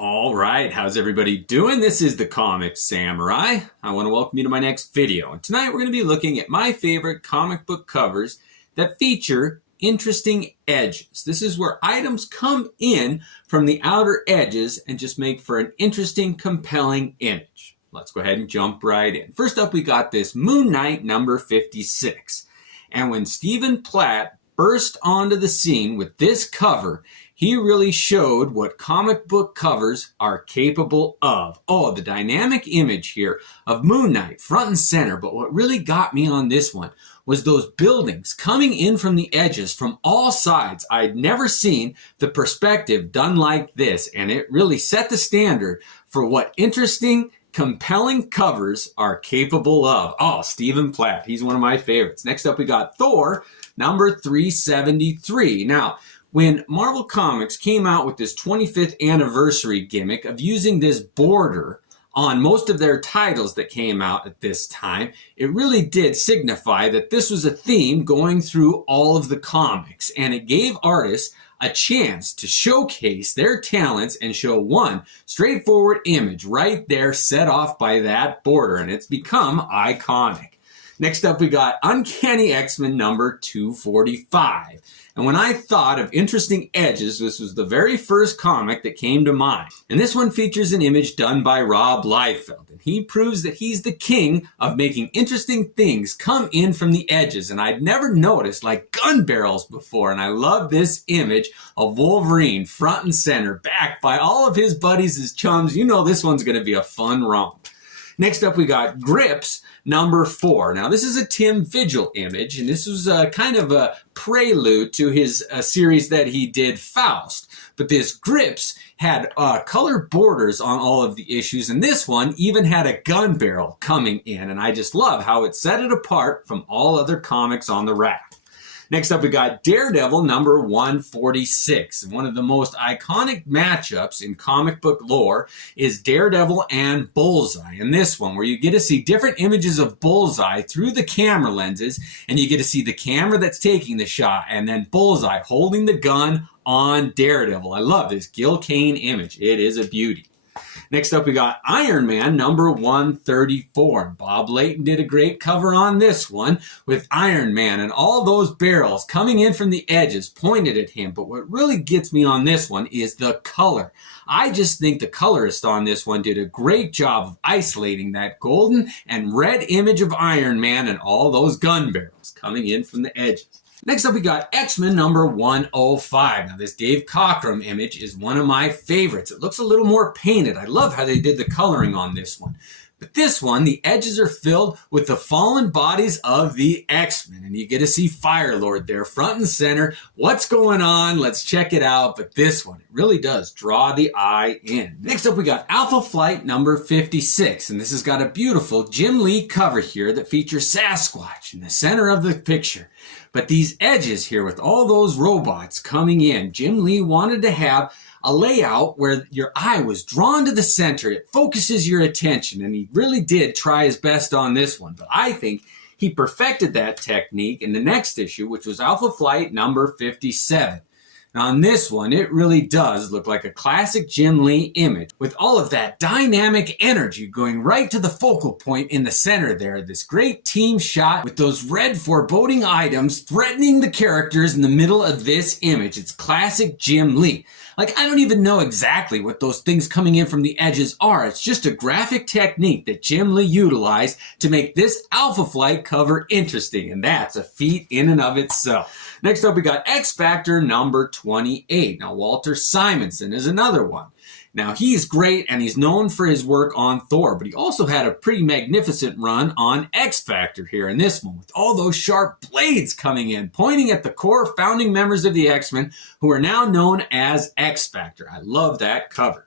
All right, how's everybody doing? This is the Comicsamurai. I want to welcome you to my next video. And tonight we're going to be looking at my favorite comic book covers that feature interesting edges. This is where items come in from the outer edges and just make for an interesting, compelling image. Let's go ahead and jump right in. First up, we got this Moon Knight number 56. And when Stephen Platt burst onto the scene with this cover, he really showed what comic book covers are capable of. Oh, the dynamic image here of Moon Knight front and center. But what really got me on this one was those buildings coming in from the edges from all sides. I'd never seen the perspective done like this, and it really set the standard for what interesting, compelling covers are capable of. Oh, Stephen Platt, he's one of my favorites. Next up, we got Thor, number 373. Now, when Marvel Comics came out with this 25th anniversary gimmick of using this border on most of their titles that came out at this time, it really did signify that this was a theme going through all of the comics, and it gave artists a chance to showcase their talents and show one straightforward image right there set off by that border, and it's become iconic. Next up, we got Uncanny X-Men number 245. And when I thought of interesting edges, this was the very first comic that came to mind. And this one features an image done by Rob Liefeld. And he proves that he's the king of making interesting things come in from the edges. And I'd never noticed like gun barrels before. And I love this image of Wolverine front and center, backed by all of his buddies, his chums. You know this one's going to be a fun romp. Next up, we got Grips, number 4. Now, this is a Tim Vigil image, and this was kind of a prelude to his series that he did, Faust. But this Grips had colored borders on all of the issues, and this one even had a gun barrel coming in, and I just love how it set it apart from all other comics on the rack. Next up, we got Daredevil number 146. And one of the most iconic matchups in comic book lore is Daredevil and Bullseye. In this one, where you get to see different images of Bullseye through the camera lenses, and you get to see the camera that's taking the shot, and then Bullseye holding the gun on Daredevil. I love this Gil Kane image. It is a beauty. Next up, we got Iron Man number 134. Bob Layton did a great cover on this one with Iron Man and all those barrels coming in from the edges pointed at him. But what really gets me on this one is the color. I just think the colorist on this one did a great job of isolating that golden and red image of Iron Man and all those gun barrels coming in from the edges. Next up, we got X-Men number 105. Now, this Dave Cockrum image is one of my favorites. It looks a little more painted. I love how they did the coloring on this one. But this one, the edges are filled with the fallen bodies of the X-Men. And you get to see Firelord there front and center. What's going on? Let's check it out. But this one, it really does draw the eye in. Next up, we got Alpha Flight number 56. And this has got a beautiful Jim Lee cover here that features Sasquatch in the center of the picture. But these edges here with all those robots coming in, Jim Lee wanted to have a layout where your eye was drawn to the center. It focuses your attention, and he really did try his best on this one. But I think he perfected that technique in the next issue, which was Alpha Flight number 57. Now on this one, it really does look like a classic Jim Lee image with all of that dynamic energy going right to the focal point in the center there. This great team shot with those red foreboding items threatening the characters in the middle of this image. It's classic Jim Lee. Like, I don't even know exactly what those things coming in from the edges are. It's just a graphic technique that Jim Lee utilized to make this Alpha Flight cover interesting, and that's a feat in and of itself. Next up, we got X Factor number 28. Now, Walter Simonson is another one. Now, he's great, and he's known for his work on Thor, but he also had a pretty magnificent run on X Factor here in this one, with all those sharp blades coming in, pointing at the core founding members of the X-Men, who are now known as X Factor. I love that cover.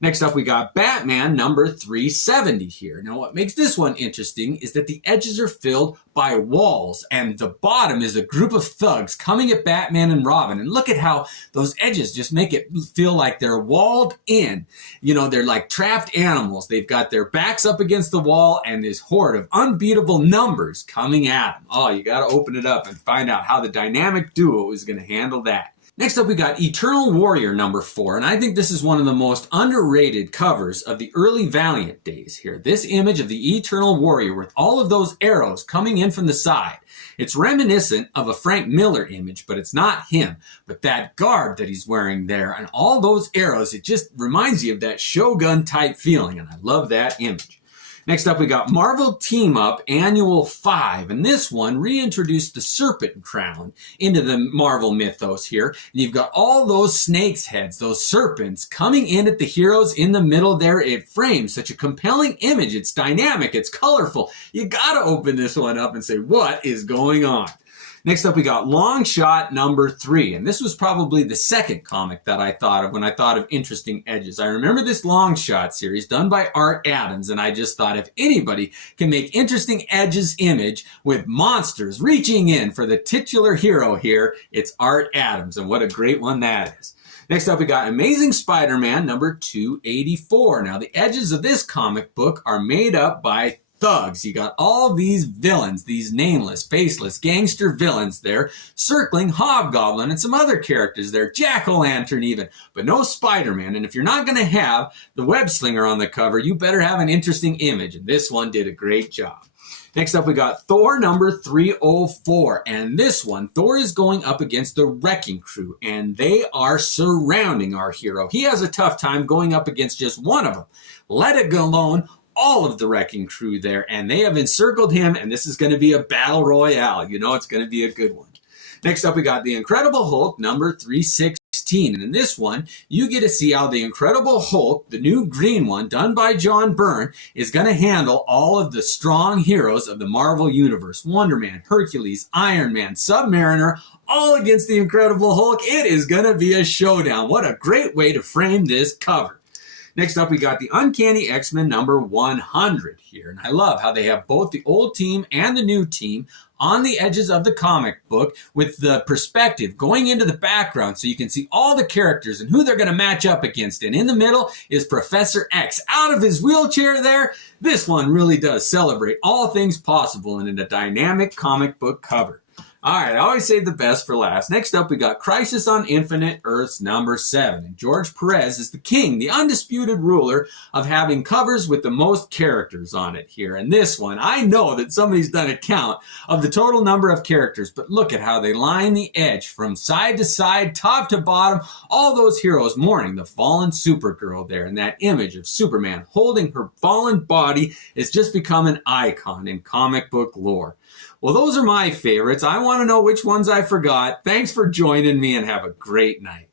Next up, we got Batman number 370 here. Now, what makes this one interesting is that the edges are filled by walls, and the bottom is a group of thugs coming at Batman and Robin. And look at how those edges just make it feel like they're walled in. You know, they're like trapped animals. They've got their backs up against the wall, and this horde of unbeatable numbers coming at them. Oh, you got to open it up and find out how the dynamic duo is going to handle that. Next up, we got Eternal Warrior number 4, and I think this is one of the most underrated covers of the early Valiant days here. This image of the Eternal Warrior with all of those arrows coming in from the side. It's reminiscent of a Frank Miller image, but it's not him. But that garb that he's wearing there and all those arrows, it just reminds you of that Shogun type feeling, and I love that image. Next up, we got Marvel Team Up Annual 5, and this one reintroduced the serpent crown into the Marvel mythos here. And you've got all those snakes' heads, those serpents, coming in at the heroes in the middle there. It frames such a compelling image. It's dynamic, it's colorful. You gotta open this one up and say, what is going on? Next up, we got Long Shot number 3, and this was probably the second comic that I thought of when I thought of interesting edges. I remember this Long Shot series done by Art Adams, and I just thought if anybody can make interesting edges image with monsters reaching in for the titular hero here, it's Art Adams, and what a great one that is. Next up, we got Amazing Spider-Man number 284. Now, the edges of this comic book are made up by thugs. You got all these villains, these nameless, faceless gangster villains there, circling Hobgoblin and some other characters there, Jack-o'-lantern even, but no Spider-Man. And if you're not going to have the web slinger on the cover, you better have an interesting image, and this one did a great job. Next up, we got Thor number 304, and this one, Thor is going up against the Wrecking Crew, and they are surrounding our hero. He has a tough time going up against just one of them. Let it go alone. All of the Wrecking Crew there, and they have encircled him, and this is going to be a battle royale. You know it's going to be a good one. Next up, we got the Incredible Hulk number 316, and in this one, you get to see how the Incredible Hulk, the new green one, done by John Byrne, is going to handle all of the strong heroes of the Marvel Universe. Wonder Man, Hercules, Iron Man, Submariner, all against the Incredible Hulk. It is going to be a showdown. What a great way to frame this cover. Next up, we got the Uncanny X-Men number 100 here. And I love how they have both the old team and the new team on the edges of the comic book with the perspective going into the background so you can see all the characters and who they're going to match up against. And in the middle is Professor X out of his wheelchair there. This one really does celebrate all things possible and in a dynamic comic book cover. All right, I always save the best for last. Next up, we got Crisis on Infinite Earths number 7. And George Perez is the king, the undisputed ruler of having covers with the most characters on it here. And this one, I know that somebody's done a count of the total number of characters, but look at how they line the edge from side to side, top to bottom, all those heroes mourning the fallen Supergirl there. And that image of Superman holding her fallen body has just become an icon in comic book lore. Well, those are my favorites. I want to know which ones I forgot. Thanks for joining me and have a great night.